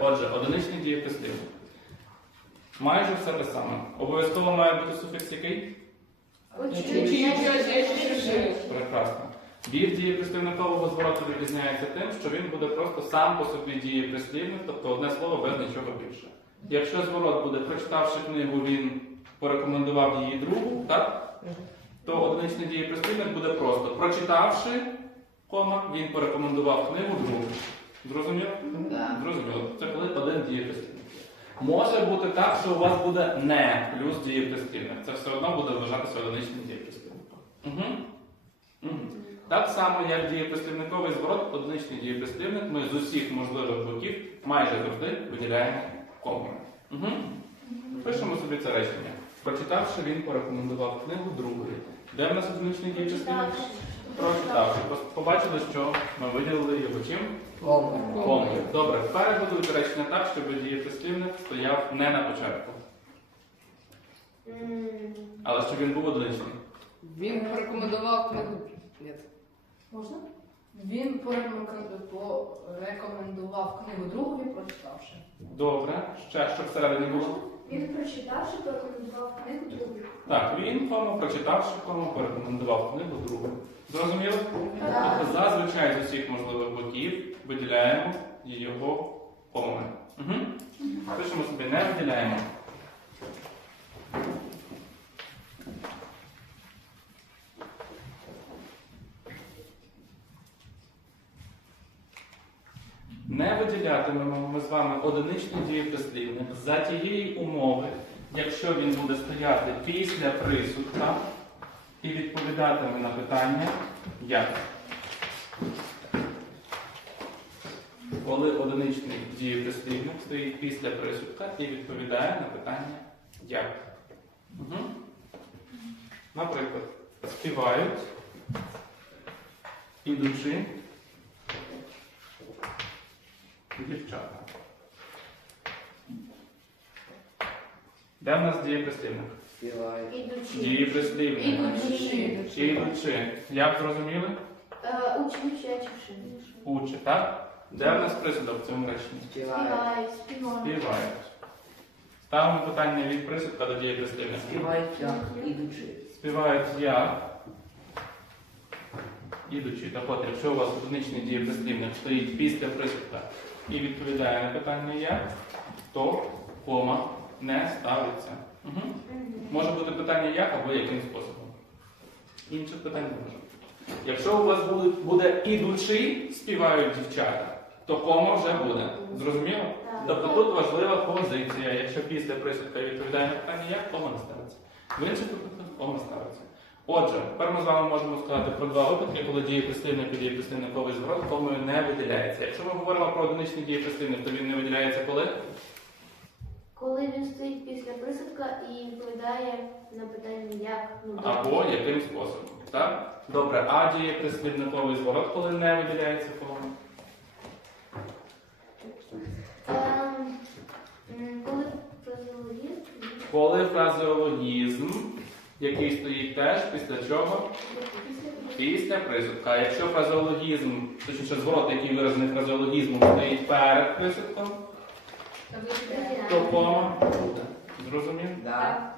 Отже, одиничний дієприслівник. Майже все те саме. Обов'язково має бути суфікс який? Прекрасно. Від дієприслівникового звороту відрізняється тим, що він буде просто сам по собі дієприслівник, тобто одне слово без нічого більше. Якщо зворот буде, прочитавши книгу, він порекомендував її другу, так? то одиничний дієприслівник буде просто прочитавши, кома, він порекомендував книгу другу. Зрозуміло? Зрозуміло. Це коли один дієприслівник. Може бути так, що у вас буде не плюс дієприслівник. Це все одно буде вважатися одиничним дієприслівником. Угу. Угу. Так само, як дієприслівниковий зворот, одиничний дієприслівник, ми з усіх можливих боків майже завжди виділяємо комою. Угу. Пишемо собі це речення. Прочитавши, він порекомендував книгу другої. Де в нас одиничний дієприслівник? Прочитавши. Просто побачили, що ми виділили його чим? Комою. Добре, перебудуйте речення так, щоб дієприслівник стояв не на початку, але щоб він був одиничний. Він порекомендував книгу. Ні. Можна? Він порекомен- порекомендував книгу другові, прочитавши. Добре, ще що всередині було? Він прочитавши, порекомендував книгу другу. Так, він кому, прочитавши кому, порекомендував книгу другу. Зрозуміло? Так. Зазвичай з усіх можливих боків виділяємо його комою. Угу. Пишемо собі, не виділяємо. Не виділятимемо ми з вами одиничний дієприслівник за тієї умови, якщо він буде стояти після присудка і відповідатиме на питання як. Коли одиничний дієприслівник стоїть після присудка і відповідає на питання як. Угу. Наприклад, співають, ідучи дівчата. Де в нас дієприслівник? Ідучи. Дієприслівник. Ідучи. Чи ідучи. Як зрозуміли? Е, Учні вчачивши. Учи, так? Де в нас присудок в цьому реченні? Співають, співають. Співають. Ставимо питання від присудка до дієприслівника. Співають як ідучи. Співають я. Ідучи. Так от, якщо у вас одиничний дієприслівник стоїть після присудка і відповідає на питання я, то кома не ставиться. Угу. Може бути питання як або яким способом. Інших питань не може. Якщо у вас буде, буде ідучи, співають дівчата, то кома вже буде. Зрозуміло? Тобто тут важлива позиція. Якщо після присудка відповідає на питання як, кома не ставиться. В інших випадках кома ставиться. Отже, тепер ми з вами можемо сказати про два випадки, коли дієприслівник і дієприслівниковий зворот комою не виділяється. Якщо ми говоримо про одиничний дієприслівник, то він не виділяється коли? Коли він стоїть після присадка і відповідає на питання як. Ну, Або яким способом. Так? Добре, а дієприслівниковий зворот, коли не виділяється комою? Ем, Коли фразеологізм, Коли фразеологізм, який стоїть теж після чого? після Після присудка. А якщо фразеологізм, точніше зворот, який виражений фразеологізмом, стоїть перед присудком, то кома буде. Зрозумів? Да.